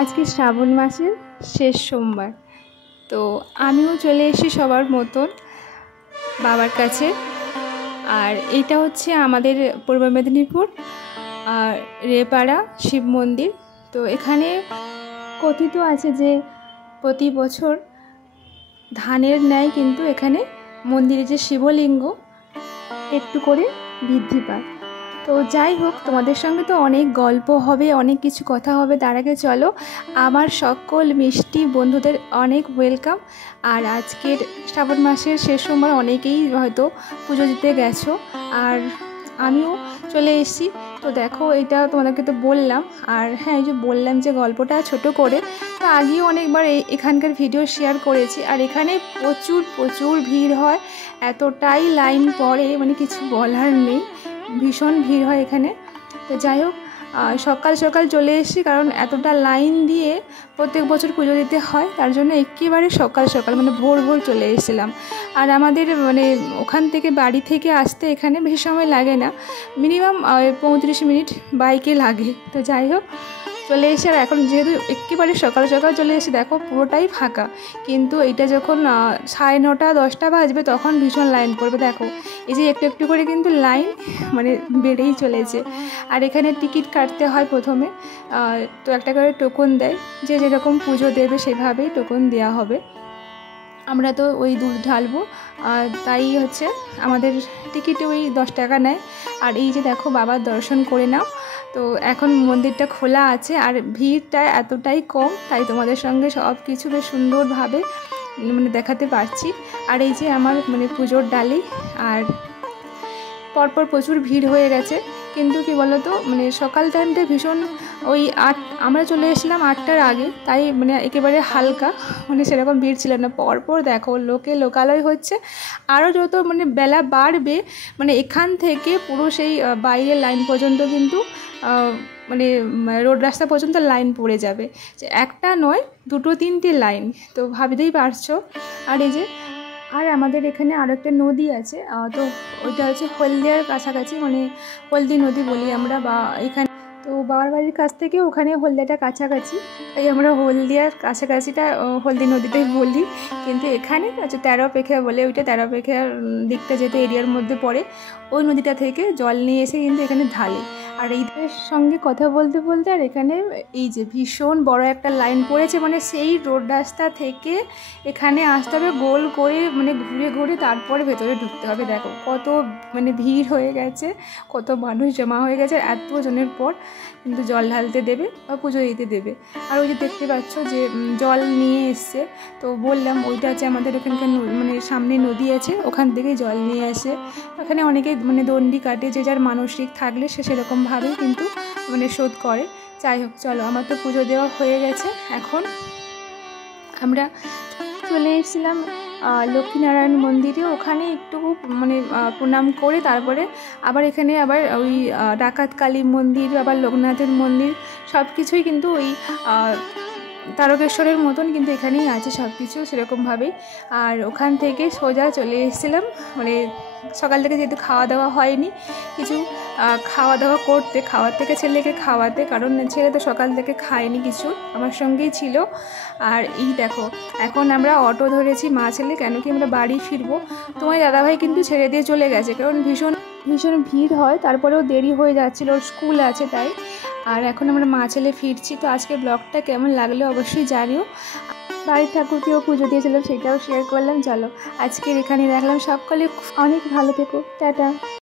আজকে শ্রাবণ মাসের শেষ সোমবার, তো আমিও চলে এসেছি সবার মতন বাবার কাছে। আর এটা হচ্ছে আমাদের পূর্ব মেদিনীপুর রেপাড়া শিব মন্দির। তো এখানে কথিত আছে যে প্রতি বছর ধানের ন্যায় কিন্তু এখানে মন্দিরে যে শিবলিঙ্গ একটু করে বৃদ্ধি পায়। তো যাই হোক, তোমাদের সঙ্গে তো অনেক গল্প হবে, অনেক কিছু কথা হবে। তার আগে চলো, আমার সকল মিষ্টি বন্ধুদের অনেক ওয়েলকাম। আর আজকের শ্রাবণ মাসের শেষ সোমবার অনেকেই হয়তো পুজো দিতে গেছো, আর আমিও চলে এসেছি। তো দেখো, এটা তোমাদেরকে তো বললাম। আর হ্যাঁ, এই যে বললাম যে গল্পটা ছোট করে, তো আগেও অনেকবার এখানকার ভিডিও শেয়ার করেছি। আর এখানে প্রচুর প্রচুর ভিড় হয়, এতটাই লাইন পড়ে মানে কিছু বলার নেই, ভীষণ ভিড় হয় এখানে। তো যাই হোক, সকাল সকাল চলে এসেছি, কারণ এতটা লাইন দিয়ে প্রত্যেক বছর পুজো দিতে হয়, তার জন্য একেবারে সকাল সকাল মানে ভোর ভোর চলে এসেছিলাম। আর আমাদের মানে ওখান থেকে বাড়ি থেকে আসতে এখানে বেশি সময় লাগে না, মিনিমাম 35 মিনিট বাইকে লাগে। তো যাই হোক, চলে এসে আর এখন যেহেতু একেবারে সকাল সকাল চলে এসে দেখো পুরোটাই ফাঁকা, কিন্তু এটা যখন 9:30 10টা বাজবে তখন ভীষণ লাইন পড়বে। দেখো এই যে একটু একটু করে কিন্তু লাইন মানে বেড়েই চলেছে। আর এখানে টিকিট কাটতে হয় প্রথমে, তো একটা করে টোকন দেয়, যে যেরকম পুজো দেবে সেভাবেই টোকন দেওয়া হবে। আমরা তো ওই দুধ ঢালবো, তাই হচ্ছে আমাদের টিকিটে ওই 10 টাকা নেয়। আর এই যে দেখো, বাবার দর্শন করে নাও। তো এখন মন্দিরটা খোলা আছে আর ভিড়টা এতটাই কম, তাই তোমাদের সঙ্গে সব কিছু বেশ সুন্দরভাবে মানে দেখাতে পারছি। আর এই যে আমার মানে পুজোর ডালি, আর পরপর প্রচুর ভিড় হয়ে গেছে। কিন্তু কি বলো তো, মানে সকাল টাইমটা ভীষণ ওই আমরা চলে এসেছিলাম 8টার আগে, তাই মানে একেবারে হালকা, মানে সেরকম ভিড় ছিল না। পরপর দেখো লোকালয় হচ্ছে। আরও যত মানে বেলা বাড়বে, মানে এখান থেকে পুরো সেই বাইরের লাইন পর্যন্ত কিন্তু মানে রোড রাস্তা পর্যন্ত লাইন পড়ে যাবে, যে একটা নয় 2-3টে লাইন, তো ভাবতেই পারছো। আর এই যে, আর আমাদের এখানে আরও একটা নদী আছে, তো ওইটা হচ্ছে হলদিয়ার কাছাকাছি, মানে হলদি নদী বলি আমরা, বা এখানে তো বাবার বাড়ির কাছ থেকে ওখানে হলদিয়াটা কাছাকাছি, তাই আমরা হলদিয়ার কাছাকাছিটা হলদি নদীটাই বলি। কিন্তু এখানে হচ্ছে তেরোপেখা বলে, ওইটা তেরোপেখার দিকটা যেহেতু এরিয়ার মধ্যে পড়ে, ওই নদীটা থেকে জল নিয়ে এসে কিন্তু এখানে ঢালে। আর এইদের সঙ্গে কথা বলতে বলতে, আর এখানে এই যে ভীষণ বড় একটা লাইন পড়েছে, মানে সেই রোড রাস্তা থেকে এখানে আসতে হবে গোল করে, মানে ঘুরে ঘুরে তারপরে ভেতরে ঢুকতে হবে। দেখো কত মানে ভিড় হয়ে গেছে, কত মানুষ জমা হয়ে গেছে এতজনের পর কিন্তু জল ঢালতে দেবে বা পুজো দিতে দেবে। আর ওই যে দেখতে পাচ্ছ যে জল নিয়ে এসছে, তো বললাম ওইটা আছে আমাদের এখানকার মানে সামনে নদী আছে, ওখান থেকেই জল নিয়ে আসে। ওখানে অনেকে মানে দণ্ডি কাটে, যে যার মানসিক থাকলে সে সেরকমভাবেই কিন্তু মানে শোধ করে। যাই হোক, চলো, আমার তো পুজো দেওয়া হয়ে গেছে। এখন আমরা চলে এসেছিলাম লক্ষ্মীনারায়ণ মন্দিরে, ওখানে একটু মানে প্রণাম করে তারপরে আবার এখানে আবার ওই ডাকাত কালী মন্দির, আবার লোকনাথের মন্দির, সব কিছুই কিন্তু ওই তারকেশ্বরের মতন কিন্তু এখানেই আছে সব কিছু সেরকমভাবেই। আর ওখান থেকে সোজা চলে এসেছিলাম, মানে সকাল থেকে যেহেতু খাওয়া দাওয়া হয়নি, কিছু খাওয়া দাওয়া করতে, খাওয়ার থেকে ছেলেকে খাওয়াতে, কারণ ছেলে তো সকাল থেকে খায়নি কিছু, আমার সঙ্গেই ছিল। আর এই দেখো, এখন আমরা অটো ধরেছি মা ছেলে, কেন কি আমরা বাড়ি ফিরবো। তোমার দাদাভাই কিন্তু ছেড়ে দিয়ে চলে গেছে, কারণ ভীষণ ভীষণ ভিড় হয়, তারপরেও দেরি হয়ে যাচ্ছিল, ওর স্কুল আছে তাই। আর এখন আমরা মা ছেলে ফিরছি। তো আজকে ব্লগটা কেমন লাগলো অবশ্যই জানিও। বাড়ির ঠাকুরকেও পুজো দিয়েছিলাম, সেটাও শেয়ার করলাম। চলো, আজকের এখানে রাখলাম, সকলে অনেক ভালো থেকো, টাটা।